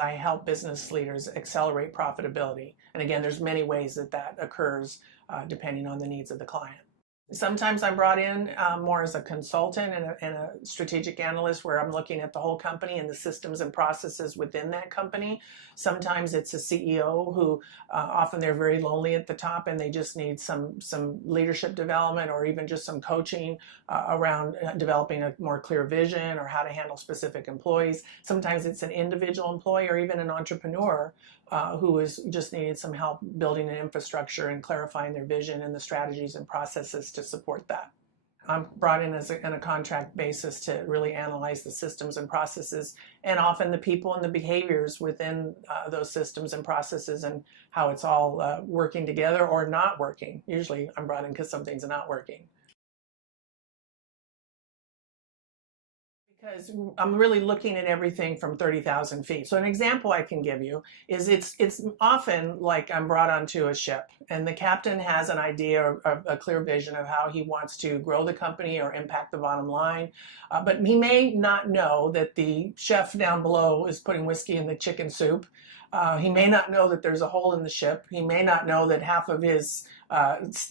I help business leaders accelerate profitability. And again, there's many ways that that occurs depending on the needs of the client. Sometimes I'm brought in more as a consultant and a strategic analyst where I'm looking at the whole company and the systems and processes within that company. Sometimes it's a CEO who often they're very lonely at the top and they just need some leadership development or even just some coaching around developing a more clear vision or how to handle specific employees. Sometimes it's an individual employee or even an entrepreneur who is just needing some help building an infrastructure and clarifying their vision and the strategies and processes to support that. I'm brought in on a contract basis to really analyze the systems and processes and often the people and the behaviors within those systems and processes and how it's all working together or not working. Usually I'm brought in because something's not working. Because I'm really looking at everything from 30,000 feet. So an example I can give you is it's often like I'm brought onto a ship and the captain has an idea or a clear vision of how he wants to grow the company or impact the bottom line. But he may not know that the chef down below is putting whiskey in the chicken soup. He may not know that there's a hole in the ship. He may not know that half of his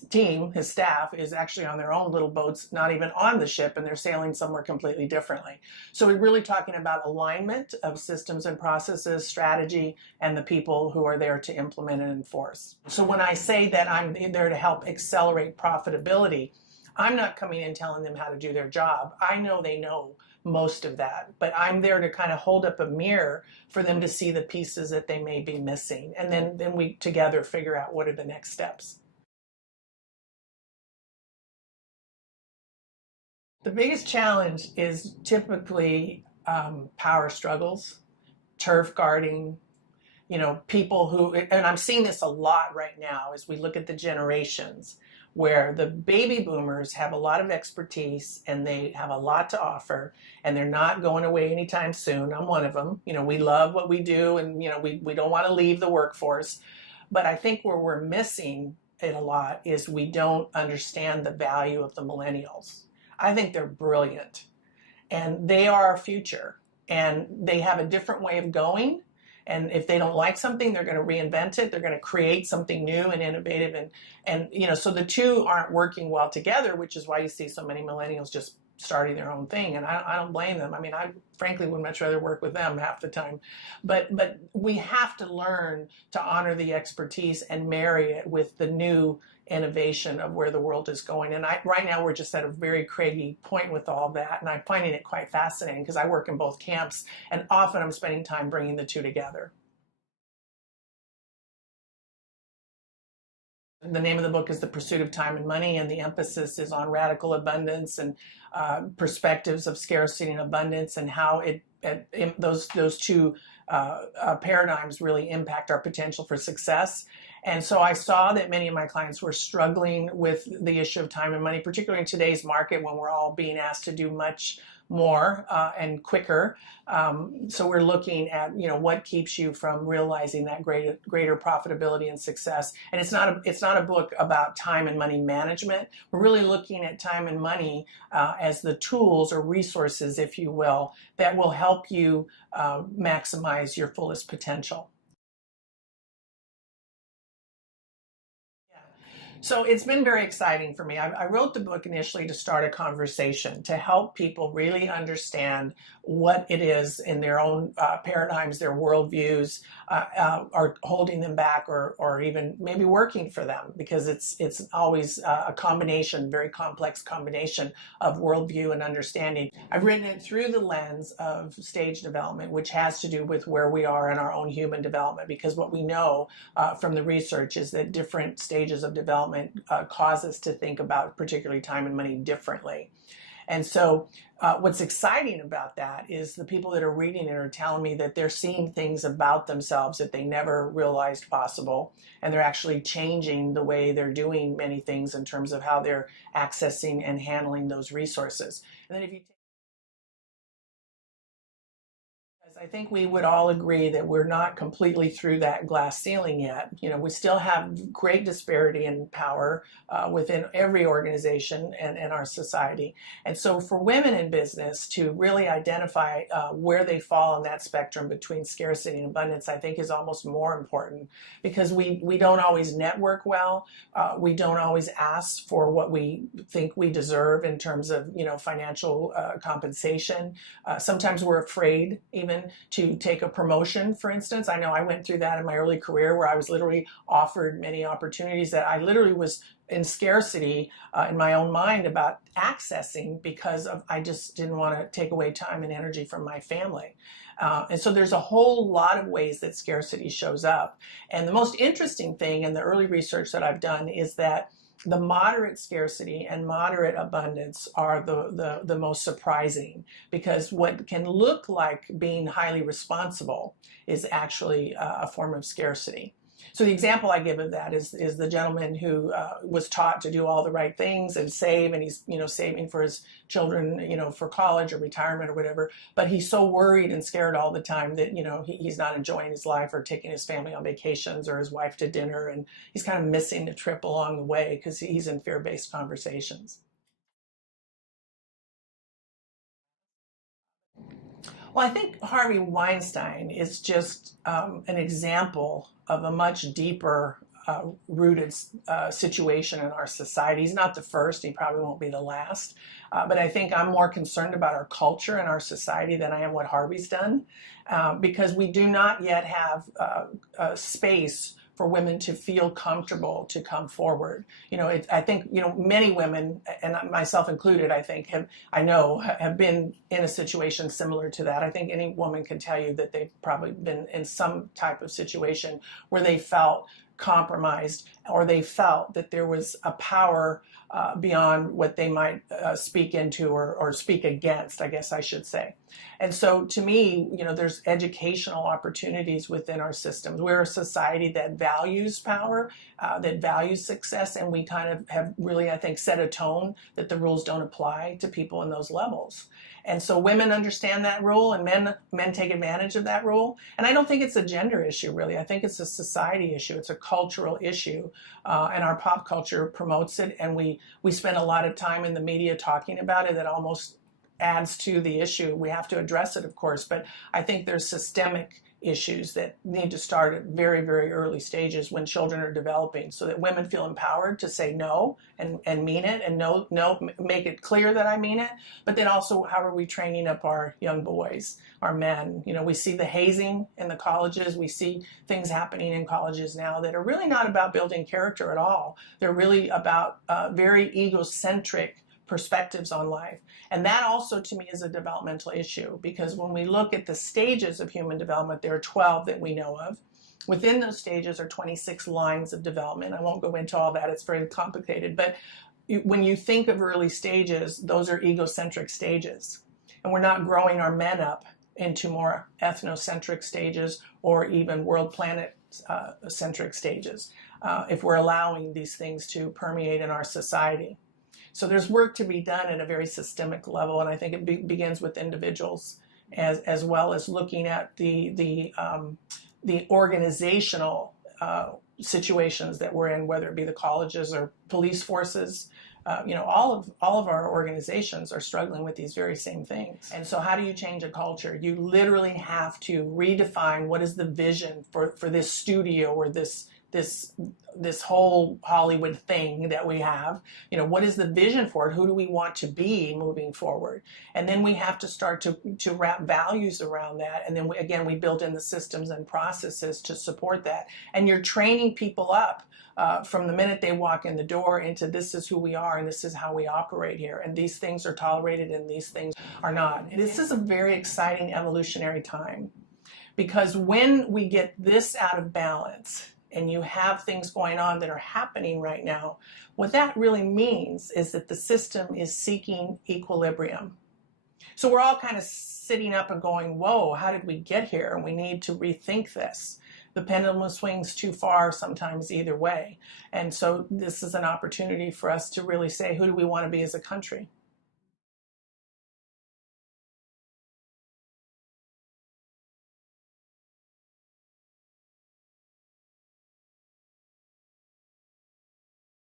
team, his staff, is actually on their own little boats, not even on the ship, and they're sailing somewhere completely differently. So we're really talking about alignment of systems and processes, strategy, and the people who are there to implement and enforce. So when I say that I'm there to help accelerate profitability, I'm not coming in telling them how to do their job. I know they know most of that, but I'm there to kind of hold up a mirror for them to see the pieces that they may be missing. And then we together figure out what are the next steps. The biggest challenge is typically power struggles, turf guarding, people who, and I'm seeing this a lot right now as we look at the generations where the baby boomers have a lot of expertise and they have a lot to offer and they're not going away anytime soon. I'm one of them. We love what we do and, we don't want to leave the workforce. But I think where we're missing it a lot is we don't understand the value of the millennials. I think they're brilliant and they are our future and they have a different way of going. And if they don't like something, they're going to reinvent it. They're going to create something new and innovative. And so the two aren't working well together, which is why you see so many millennials just starting their own thing. And I don't blame them. I mean, I frankly would much rather work with them half the time. But we have to learn to honor the expertise and marry it with the new innovation of where the world is going. And right now we're just at a very craggy point with all that. And I'm finding it quite fascinating because I work in both camps and often I'm spending time bringing the two together. The name of the book is The Pursuit of Time and Money, and the emphasis is on radical abundance and perspectives of scarcity and abundance and how those two paradigms really impact our potential for success. And so I saw that many of my clients were struggling with the issue of time and money, particularly in today's market when we're all being asked to do much more and quicker. So we're looking at, what keeps you from realizing that greater profitability and success. And it's not a book about time and money management. We're really looking at time and money as the tools or resources, if you will, that will help you maximize your fullest potential. So it's been very exciting for me. I wrote the book initially to start a conversation, to help people really understand what it is in their own paradigms, their worldviews, are holding them back or even maybe working for them, because it's always a combination, very complex combination of worldview and understanding. I've written it through the lens of stage development, which has to do with where we are in our own human development, because what we know from the research is that different stages of development cause us to think about particularly time and money differently. And so what's exciting about that is the people that are reading it are telling me that they're seeing things about themselves that they never realized possible. And they're actually changing the way they're doing many things in terms of how they're accessing and handling those resources. And then if you I think we would all agree that we're not completely through that glass ceiling yet. You know, we still have great disparity in power within every organization and our society. And so for women in business to really identify where they fall on that spectrum between scarcity and abundance, I think is almost more important, because we don't always network well. We don't always ask for what we think we deserve in terms of, you know, financial compensation. Sometimes we're afraid even to take a promotion, for instance. I know I went through that in my early career, where I was literally offered many opportunities that I literally was in scarcity in my own mind about accessing, because of I just didn't want to take away time and energy from my family. And so there's a whole lot of ways that scarcity shows up. And the most interesting thing in the early research that I've done is that the moderate scarcity and moderate abundance are the most surprising, because what can look like being highly responsible is actually a form of scarcity. So the example I give of that is the gentleman who was taught to do all the right things and save, and he's, you know, saving for his children, you know, for college or retirement or whatever. But he's so worried and scared all the time that, you know, he's not enjoying his life or taking his family on vacations or his wife to dinner, and he's kind of missing the trip along the way because he's in fear-based conversations. Well, I think Harvey Weinstein is just an example of a much deeper rooted situation in our society. He's not the first, he probably won't be the last. But I think I'm more concerned about our culture and our society than I am what Harvey's done, because we do not yet have space for women to feel comfortable to come forward. You know, I think, you know, many women, and myself included, I think, have been in a situation similar to that. I think any woman can tell you that they've probably been in some type of situation where they felt compromised, or they felt that there was a power beyond what they might speak into or speak against, I guess I should say. And so to me, you know, there's educational opportunities within our systems. We're a society that values power, that values success, and we kind of have really, I think, set a tone that the rules don't apply to people in those levels. And so women understand that rule, and men take advantage of that rule. And I don't think it's a gender issue, really. I think it's a society issue. It's a cultural issue, and our pop culture promotes it, and we spend a lot of time in the media talking about it. That almost adds to the issue. We have to address it, of course, but I think there's systemic issues that need to start at very, very early stages when children are developing, so that women feel empowered to say no and mean it, and no, make it clear that I mean it. But then also, how are we training up our young boys, our men? You know, we see the hazing in the colleges. We see things happening in colleges now that are really not about building character at all. They're really about very egocentric perspectives on life. And that also, to me, is a developmental issue, because when we look at the stages of human development, there are 12 that we know of. Within those stages are 26 lines of development. I won't go into all that, it's very complicated, but when you think of early stages, those are egocentric stages. And we're not growing our men up into more ethnocentric stages, or even world planet centric stages, if we're allowing these things to permeate in our society. So there's work to be done at a very systemic level, and I think it begins with individuals, as well as looking at the organizational situations that we're in, whether it be the colleges or police forces. You know, all of our organizations are struggling with these very same things. And so, how do you change a culture? You literally have to redefine what is the vision for this studio, or this whole Hollywood thing that we have. You know, what is the vision for it? Who do we want to be moving forward? And then we have to start to wrap values around that. And then we build in the systems and processes to support that. And you're training people up from the minute they walk in the door into, this is who we are and this is how we operate here. And these things are tolerated and these things are not. This is a very exciting evolutionary time, because when we get this out of balance, and you have things going on that are happening right now, what that really means is that the system is seeking equilibrium. So we're all kind of sitting up and going, whoa, how did we get here? And we need to rethink this. The pendulum swings too far sometimes either way. And so this is an opportunity for us to really say, who do we want to be as a country?